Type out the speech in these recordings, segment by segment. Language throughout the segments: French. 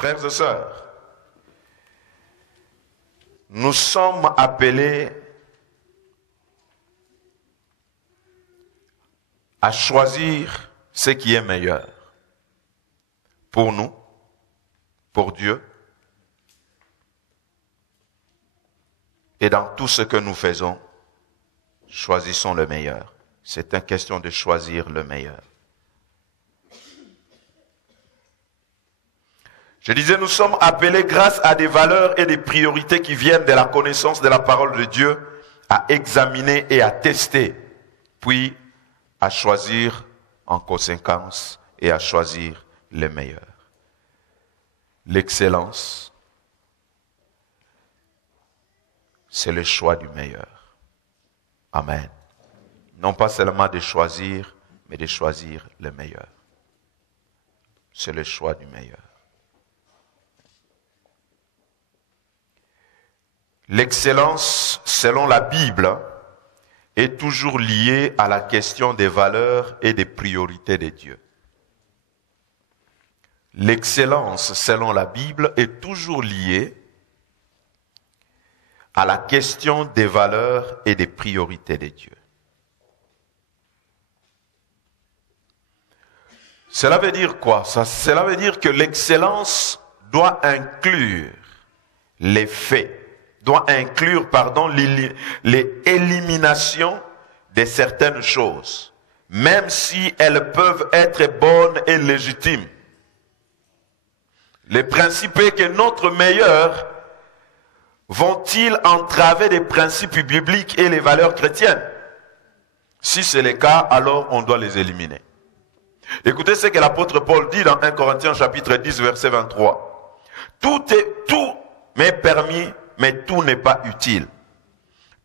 Frères et sœurs, nous sommes appelés à choisir ce qui est meilleur pour nous, pour Dieu, et dans tout ce que nous faisons, choisissons le meilleur. C'est une question de choisir le meilleur. Je disais, nous sommes appelés grâce à des valeurs et des priorités qui viennent de la connaissance de la parole de Dieu à examiner et à tester, puis à choisir en conséquence et à choisir le meilleur. L'excellence, c'est le choix du meilleur. Amen. Non pas seulement de choisir, mais de choisir le meilleur. C'est le choix du meilleur. L'excellence, selon la Bible, est toujours liée à la question des valeurs et des priorités de Dieu. L'excellence, selon la Bible, est toujours liée à la question des valeurs et des priorités de Dieu. Cela veut dire quoi? Cela veut dire que l'excellence doit inclure les faits, doit inclure, l'élimination de certaines choses, même si elles peuvent être bonnes et légitimes. Le principe est que notre meilleur vont-ils entraver les principes bibliques et les valeurs chrétiennes? Si c'est le cas, alors on doit les éliminer. Écoutez ce que l'apôtre Paul dit dans 1 Corinthiens chapitre 10, verset 23. Tout m'est permis, mais tout n'est pas utile.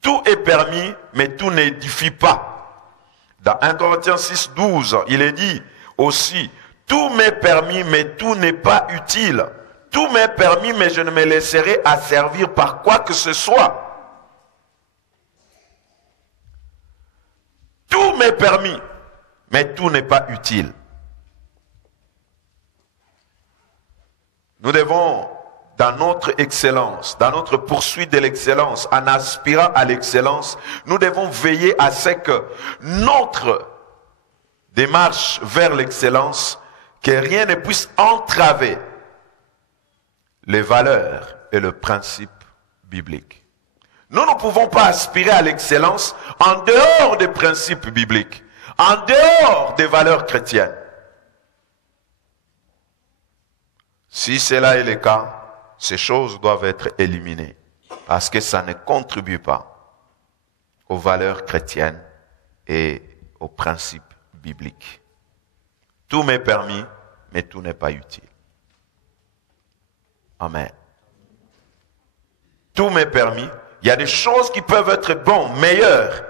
Tout est permis, mais tout n'édifie pas. Dans 1 Corinthiens 6, 12, il est dit aussi, tout m'est permis, mais tout n'est pas utile. Tout m'est permis, mais je ne me laisserai asservir par quoi que ce soit. Tout m'est permis, mais tout n'est pas utile. Nous devons, dans notre excellence, dans notre poursuite de l'excellence, en aspirant à l'excellence, nous devons veiller à ce que notre démarche vers l'excellence, que rien ne puisse entraver les valeurs et le principe biblique. Nous ne pouvons pas aspirer à l'excellence en dehors des principes bibliques, en dehors des valeurs chrétiennes. Si cela est le cas, ces choses doivent être éliminées parce que ça ne contribue pas aux valeurs chrétiennes et aux principes bibliques. Tout m'est permis, mais tout n'est pas utile. Amen. Tout m'est permis. Il y a des choses qui peuvent être bonnes, meilleures,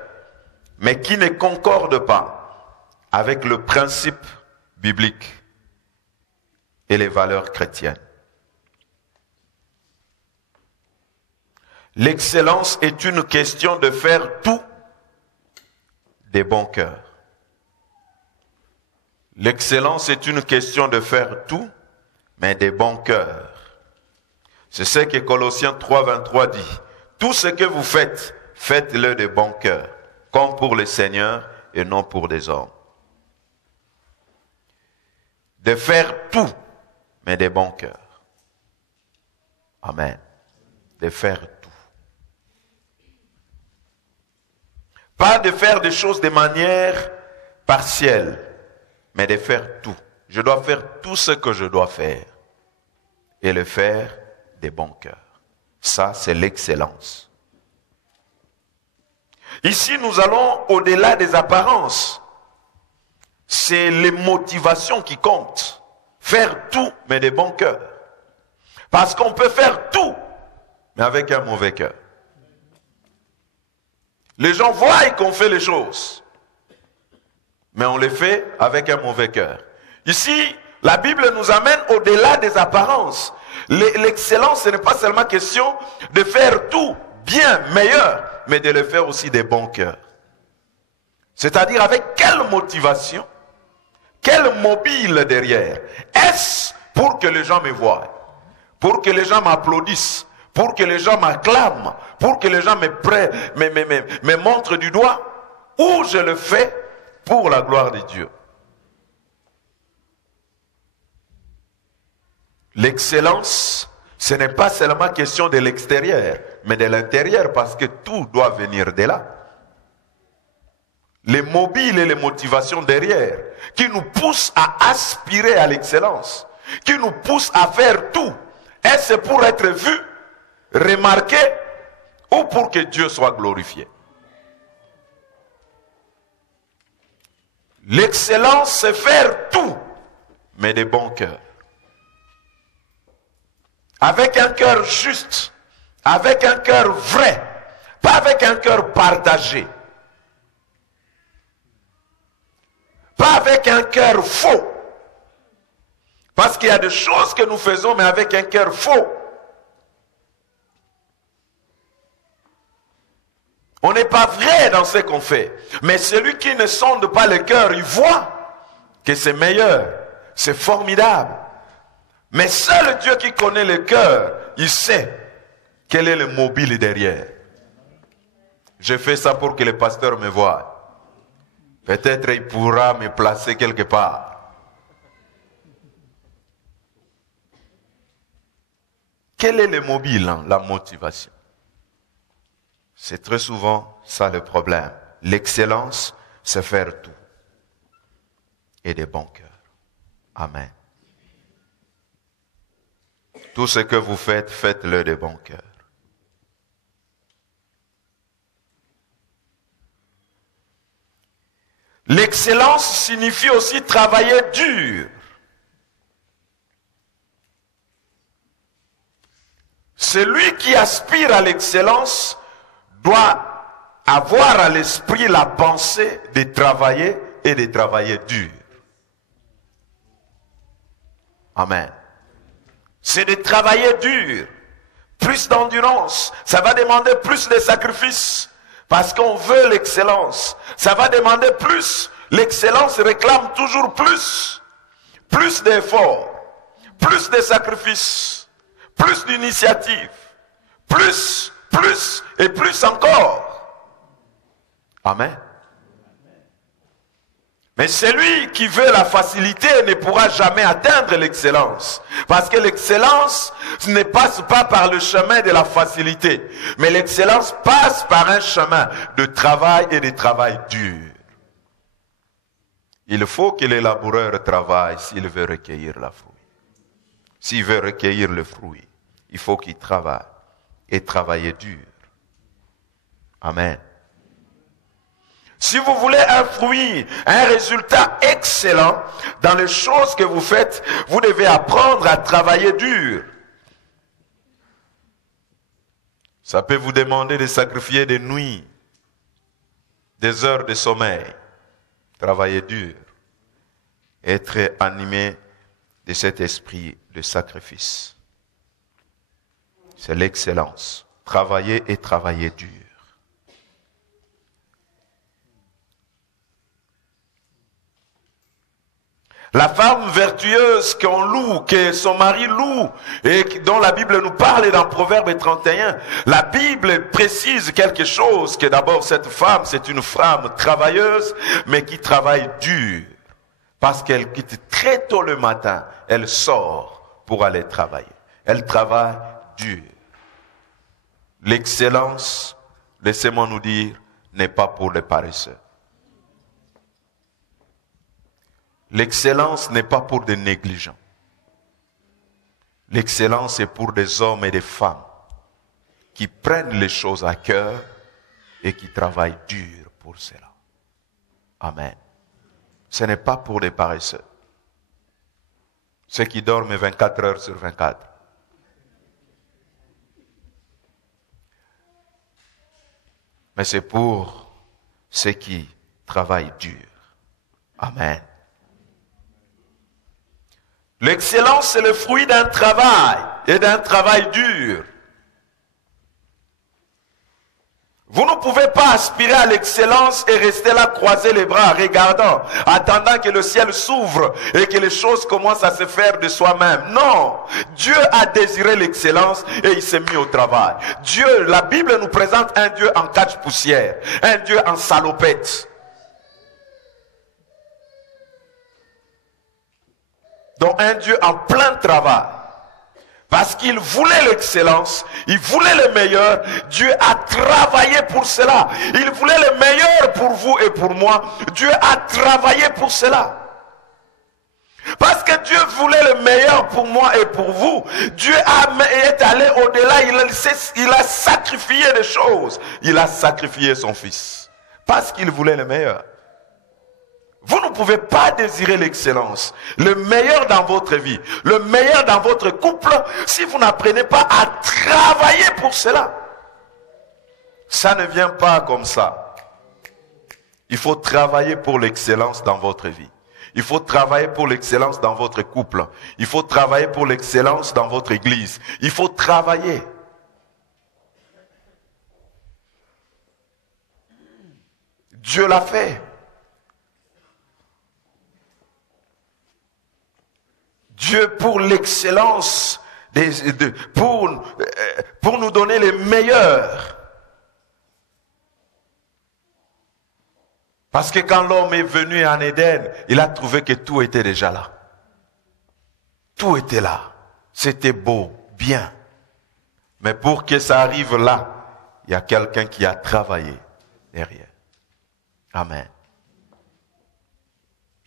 mais qui ne concordent pas avec le principe biblique et les valeurs chrétiennes. L'excellence est une question de faire tout des bons cœurs. L'excellence est une question de faire tout, mais des bons cœurs. C'est ce que Colossiens 3, 23 dit. Tout ce que vous faites, faites-le de bon cœur, comme pour le Seigneur et non pour des hommes. De faire tout, mais des bons cœurs. Amen. De faire tout. Pas de faire des choses de manière partielle, mais de faire tout. Je dois faire tout ce que je dois faire et le faire des bons cœurs. Ça, c'est l'excellence. Ici, nous allons au-delà des apparences. C'est les motivations qui comptent. Faire tout, mais des bons cœurs. Parce qu'on peut faire tout, mais avec un mauvais cœur. Les gens voient qu'on fait les choses, mais on les fait avec un mauvais cœur. Ici, la Bible nous amène au-delà des apparences. L'excellence, ce n'est pas seulement question de faire tout bien, meilleur, mais de le faire aussi des bons cœurs. C'est-à-dire avec quelle motivation, quel mobile derrière? Est-ce pour que les gens me voient? pour que les gens m'applaudissent, pour que les gens m'acclament, pour que les gens me montrent du doigt, ou je le fais pour la gloire de Dieu. L'excellence, ce n'est pas seulement question de l'extérieur, mais de l'intérieur, parce que tout doit venir de là. Les mobiles et les motivations derrière, qui nous poussent à aspirer à l'excellence, qui nous poussent à faire tout. Est-ce pour être vu, remarqué, ou pour que Dieu soit glorifié? L'excellence, c'est faire tout, mais de bon cœur. Avec un cœur juste, avec un cœur vrai, pas avec un cœur partagé. Pas avec un cœur faux. Parce qu'il y a des choses que nous faisons, mais avec un cœur faux. On n'est pas vrai dans ce qu'on fait. Mais celui qui ne sonde pas le cœur, il voit que c'est meilleur, c'est formidable. Mais seul Dieu qui connaît le cœur, il sait quel est le mobile derrière. Je fais ça pour que le pasteur me voie. Peut-être il pourra me placer quelque part. Quel est le mobile, la motivation? C'est très souvent ça le problème. L'excellence, c'est faire tout. Et de bon cœur. Amen. Tout ce que vous faites, faites-le de bon cœur. L'excellence signifie aussi travailler dur. Celui qui aspire à l'excellence doit avoir à l'esprit la pensée de travailler et de travailler dur. Amen. C'est de travailler dur. Plus d'endurance. Ça va demander plus de sacrifices. Parce qu'on veut l'excellence. Ça va demander plus. L'excellence réclame toujours plus. Plus d'efforts. Plus de sacrifices. Plus d'initiatives. Plus et plus encore. Amen. Mais celui qui veut la facilité ne pourra jamais atteindre l'excellence. Parce que l'excellence ne passe pas par le chemin de la facilité. Mais l'excellence passe par un chemin de travail et de travail dur. Il faut que le laboureur travaille s'il veut recueillir la fruit. S'il veut recueillir le fruit, il faut qu'il travaille et travailler dur. Amen. Si vous voulez un fruit, un résultat excellent dans les choses que vous faites, vous devez apprendre à travailler dur. Ça peut vous demander de sacrifier des nuits, des heures de sommeil. Travailler dur. Être animé de cet esprit de sacrifice. C'est l'excellence. Travailler et travailler dur. La femme vertueuse qu'on loue, que son mari loue, et dont la Bible nous parle dans Proverbe 31, la Bible précise quelque chose, que d'abord cette femme, c'est une femme travailleuse, mais qui travaille dur. Parce qu'elle quitte très tôt le matin, elle sort pour aller travailler. Elle travaille dur. L'excellence, laissez-moi nous dire, n'est pas pour les paresseux. L'excellence n'est pas pour des négligents. L'excellence est pour des hommes et des femmes qui prennent les choses à cœur et qui travaillent dur pour cela. Amen. Ce n'est pas pour les paresseux. Ceux qui dorment 24 heures sur 24. Mais c'est pour ceux qui travaillent dur. Amen. L'excellence, c'est le fruit d'un travail et d'un travail dur. Vous ne pouvez pas aspirer à l'excellence et rester là, croiser les bras, regardant, attendant que le ciel s'ouvre et que les choses commencent à se faire de soi-même. Non, Dieu a désiré l'excellence et il s'est mis au travail. Dieu, la Bible nous présente un Dieu en cache-poussière, un Dieu en salopette. Donc un Dieu en plein travail. Parce qu'il voulait l'excellence, il voulait le meilleur, Dieu a travaillé pour cela. Il voulait le meilleur pour vous et pour moi, Dieu a travaillé pour cela. Parce que Dieu voulait le meilleur pour moi et pour vous, Dieu est allé au-delà, il a sacrifié des choses. Il a sacrifié son fils, parce qu'il voulait le meilleur. Vous ne pouvez pas désirer l'excellence, le meilleur dans votre vie, le meilleur dans votre couple, si vous n'apprenez pas à travailler pour cela. Ça ne vient pas comme ça. Il faut travailler pour l'excellence dans votre vie. Il faut travailler pour l'excellence dans votre couple. Il faut travailler pour l'excellence dans votre église. Il faut travailler. Dieu l'a fait. Dieu pour l'excellence, pour nous donner les meilleurs. Parce que quand l'homme est venu en Éden, il a trouvé que tout était déjà là. Tout était là. C'était beau, bien. Mais pour que ça arrive là, il y a quelqu'un qui a travaillé derrière. Amen.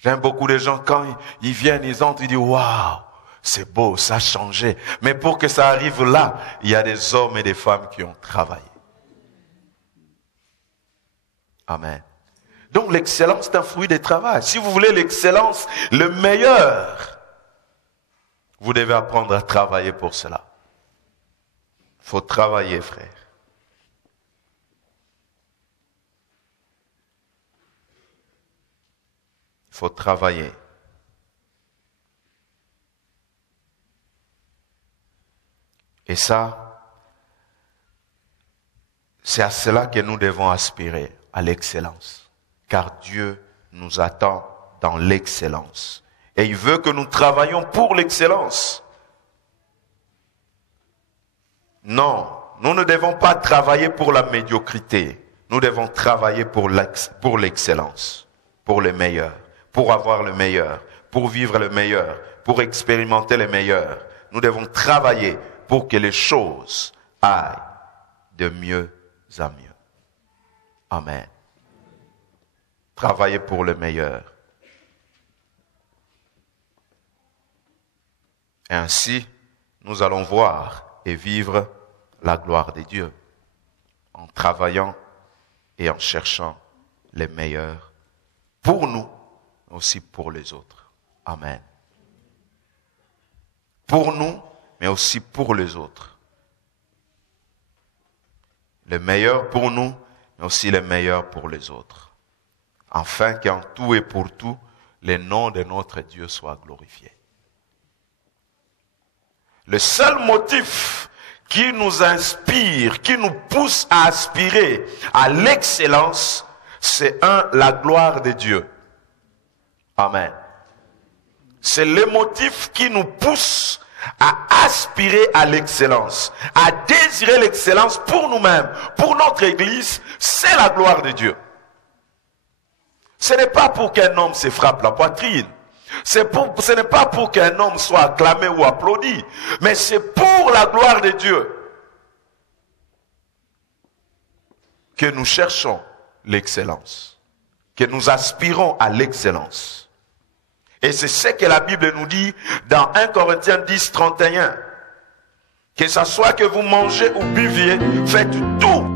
J'aime beaucoup les gens, quand ils viennent, ils entrent, ils disent « Waouh, c'est beau, ça a changé. » Mais pour que ça arrive là, il y a des hommes et des femmes qui ont travaillé. Amen. Donc l'excellence est un fruit du travail. Si vous voulez l'excellence, le meilleur, vous devez apprendre à travailler pour cela. Il faut travailler, frère. Il faut travailler. Et ça, c'est à cela que nous devons aspirer, à l'excellence. Car Dieu nous attend dans l'excellence. Et il veut que nous travaillions pour l'excellence. Non, nous ne devons pas travailler pour la médiocrité. Nous devons travailler pour l'excellence, pour le meilleur. Pour avoir le meilleur, pour vivre le meilleur, pour expérimenter le meilleur. Nous devons travailler pour que les choses aillent de mieux en mieux. Amen. Travailler pour le meilleur. Et ainsi, nous allons voir et vivre la gloire de Dieu en travaillant et en cherchant les meilleurs pour nous, aussi pour les autres. Amen. Pour nous, mais aussi pour les autres. Le meilleur pour nous, mais aussi le meilleur pour les autres. Afin qu'en tout et pour tout, le nom de notre Dieu soit glorifié. Le seul motif qui nous inspire, qui nous pousse à aspirer à l'excellence, c'est la gloire de Dieu. Amen. C'est le motif qui nous pousse à aspirer à l'excellence, à désirer l'excellence pour nous-mêmes, pour notre Église, c'est la gloire de Dieu. Ce n'est pas pour qu'un homme se frappe la poitrine, ce n'est pas pour qu'un homme soit acclamé ou applaudi, mais c'est pour la gloire de Dieu que nous cherchons l'excellence, que nous aspirons à l'excellence. Et c'est ce que la Bible nous dit dans 1 Corinthiens 10, 31. Que ce soit que vous mangez ou buviez, faites tout